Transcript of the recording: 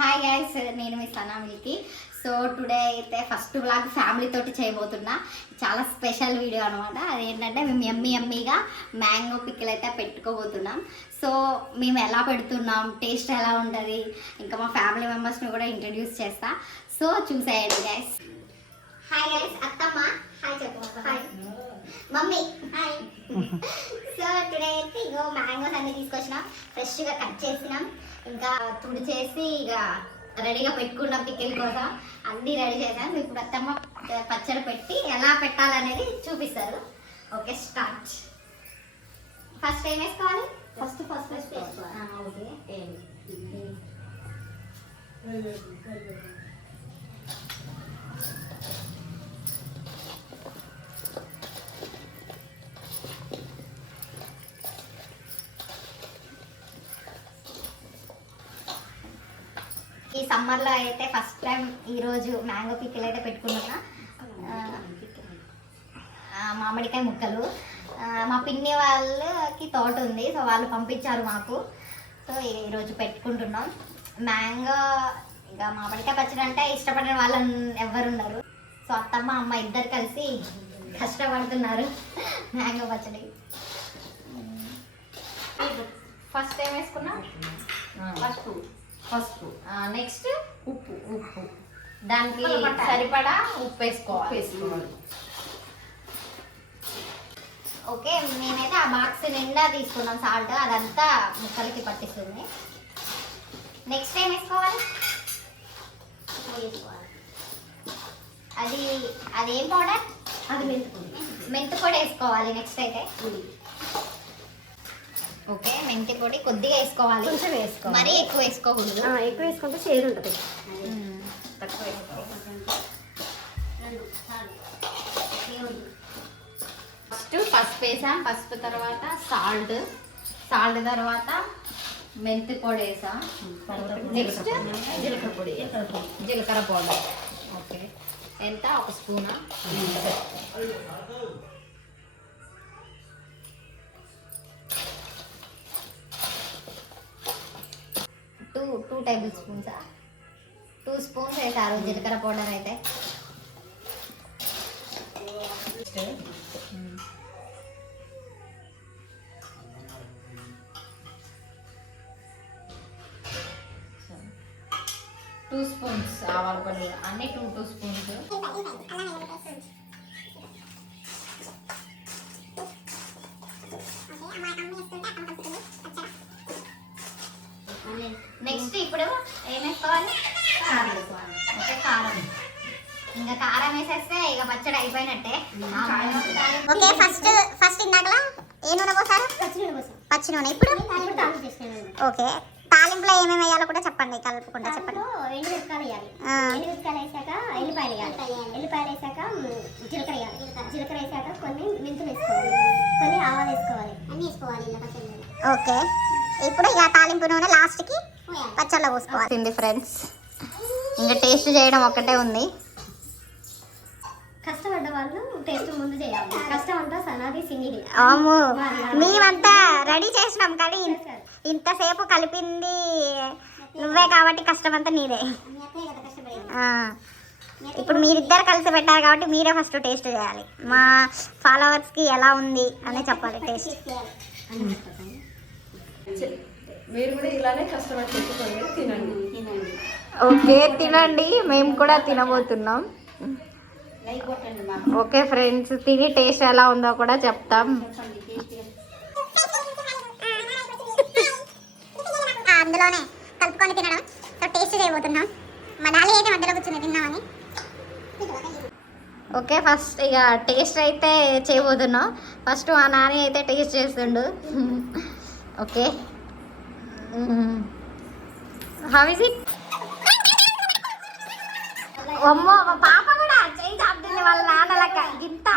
Hi guys, నేను మీ Sana మిల్కి. So today అయితే first vlog family తోటి చేయబోతున్నా. చాలా స్పెషల్ వీడియో అనమాట. అదేంటంటే మేము ఎమ్మీగా మ్యాంగో పిక్కలు అయితే పెట్టుకోబోతున్నాం. సో మేము ఎలా పెడుతున్నాం, టేస్ట్ ఎలా ఉంటుంది, ఇంకా మా ఫ్యామిలీ మెంబర్స్ని కూడా ఇంట్రడ్యూస్ చేస్తా. సో చూసేయండి గైస్. హాయ్ గైస్, అత్తమ్మ హాయ్ చెప్పు. Hi mummy hi. So today అయితే ఇగో మ్యాంగోస్ అన్ని తీసుకొచ్చినాం, ఫ్రెష్గా కట్ చేసినాం, ఇంకా తుడి చేసి ఇక రెడీగా పెట్టుకున్నాం పికిల్ కోసం. అన్నీ రెడీ చేసాం. ఇప్పుడు అత్తమ్మ పచ్చడి పెట్టి ఎలా పెట్టాలనేది చూపిస్తారు. Okay start. ఫస్ట్ ఏం వేసుకోవాలి? ఫస్ట్ వేసుకోవాలి. ఓకే ఈ సమ్మర్లో అయితే ఫస్ట్ టైం ఈరోజు మ్యాంగో పిక్కలు అయితే పెట్టుకున్నా. మామిడికాయ ముక్కలు మా పిన్ని వాళ్ళకి తోట ఉంది, సో వాళ్ళు పంపించారు మాకు. సో ఈరోజు పెట్టుకుంటున్నాం మ్యాంగో. ఇంకా మామిడికాయ పచ్చడి అంటే ఇష్టపడిన వాళ్ళు ఎవరున్నారు. సో అత్తమ్మ అమ్మ ఇద్దరు కలిసి కష్టపడుతున్నారు మ్యాంగో పచ్చడి. ఫస్ట్ ఏం వేసుకున్నా? పసుపు, నెక్స్ట్ ఉప్పు దానికి సరిపడా ఉప్పు వేసుకోవాలి. ఓకే, నేనైతే ఆ బాక్స్ నిండా తీసుకున్నాం సాల్ట్, అదంతా ముక్కలకి పట్టిస్తుంది. నెక్స్ట్ ఏం వేసుకోవాలి? అదేం పౌడర్? అది మెంతి పొడి వేసుకోవాలి. నెక్స్ట్ అయితే ఓకే, మెంతి పొడి కొద్దిగా వేసుకోవాలి, కొంచెం వేసుకోవాలి, మరీ ఎక్కువ వేసుకోకూడదు. ఎక్కువ వేసుకుంటే చేదు ఉంటుంది. తక్కువ ఫస్ట్ పసుపు వేసాం, పసుపు తర్వాత సాల్ట్ తర్వాత మెంతి పొడి వేసాం, నెక్స్ట్ జీలకర్ర పౌడర్. ఓకే, ఎంత? ఒక స్పూనా? టూ టేబుల్ స్పూన్సా? 2 స్పూన్స్ వేసారు జీలకర్ర పౌడర్ అయితే. టూ స్పూన్స్ ఆవాల పొడి, అన్ని టూ స్పూన్స్. నెక్స్ట్ ఇప్పుడు ఏం వేసుకోవాలి? కారం వేసుకోవాలి. ఓకే, కారం. ఇంకా కారం వేసేస్తే ఇక పచ్చడి అయిపోయినట్టే. ఓకే, ఫస్ట్ ఇందాక ఏ నూనె పోసారు? పచ్చి నూనె. ఇప్పుడు ఓకే, తాలింపులో ఏమేమి వేయాలో కూడా చెప్పండి, కలుపుకుంటా చెప్పండి. ఎండుమిరపకాయలు వేయాలి, ఎండుమిరపకాయలు వేసాక ఎల్లిపాయలు వేయాలి, ఎల్లిపాయలు వేసాక జీలకర్ర వేయాలి, జీలకర్ర వేసాక కొన్ని మెంతులు వేసుకోవాలి, కొన్ని ఆవాలు వేసుకోవాలి, అన్నీ వేసుకోవాలి ఇలా పచ్చడి. ఓకే, ఇప్పుడు ఇక తాలింపు నూనె లాస్ట్కి పచ్చళ్ళ పోసుకోవాలి. ఫ్రెండ్స్, ఇంకా టేస్ట్ చేయడం ఒక్కటే ఉంది. కష్టపడ్డ వాళ్ళు టేస్ట్ ముందు చేయాలి. కష్టం అంతా సనాది సింగిడి. అవును, మేమంతా రెడీ చేసినాం కానీ ఇంతసేపు కలిపింది నువ్వే కాబట్టి కష్టం అంతా నీదే. ఇప్పుడు మీరిద్దరు కలిసి పెట్టారు కాబట్టి మీరే ఫస్ట్ టేస్ట్ చేయాలి. మా ఫాలోవర్స్కి ఎలా ఉంది అని చెప్పాలి టేస్ట్. మీరు కూడా ఇలానే కష్టపడి పెట్టుకోండి, తినండి. ఓకే, తినండి, మేము కూడా తినబోతున్నాం. ఓకే ఫ్రెండ్స్, తిని టేస్ట్ ఎలా ఉందో కూడా చెప్తాం. అందులోనే కలుపుకొని తినడం. సో టేస్ట్ చేయబోతున్నాం. మా డాలీ అయితే మధ్యలో కూర్చుని తిన్నామని. ఓకే, ఫస్ట్ ఇక టేస్ట్ అయితే చేయబోతున్నాం. ఫస్ట్ మా నాని అయితే టేస్ట్ చేస్తుండు. Okay, how is it? అమ్మో, మా పాప కూడా చేయి చాపుతుంది వాళ్ళ నాన్నలక్క. గింత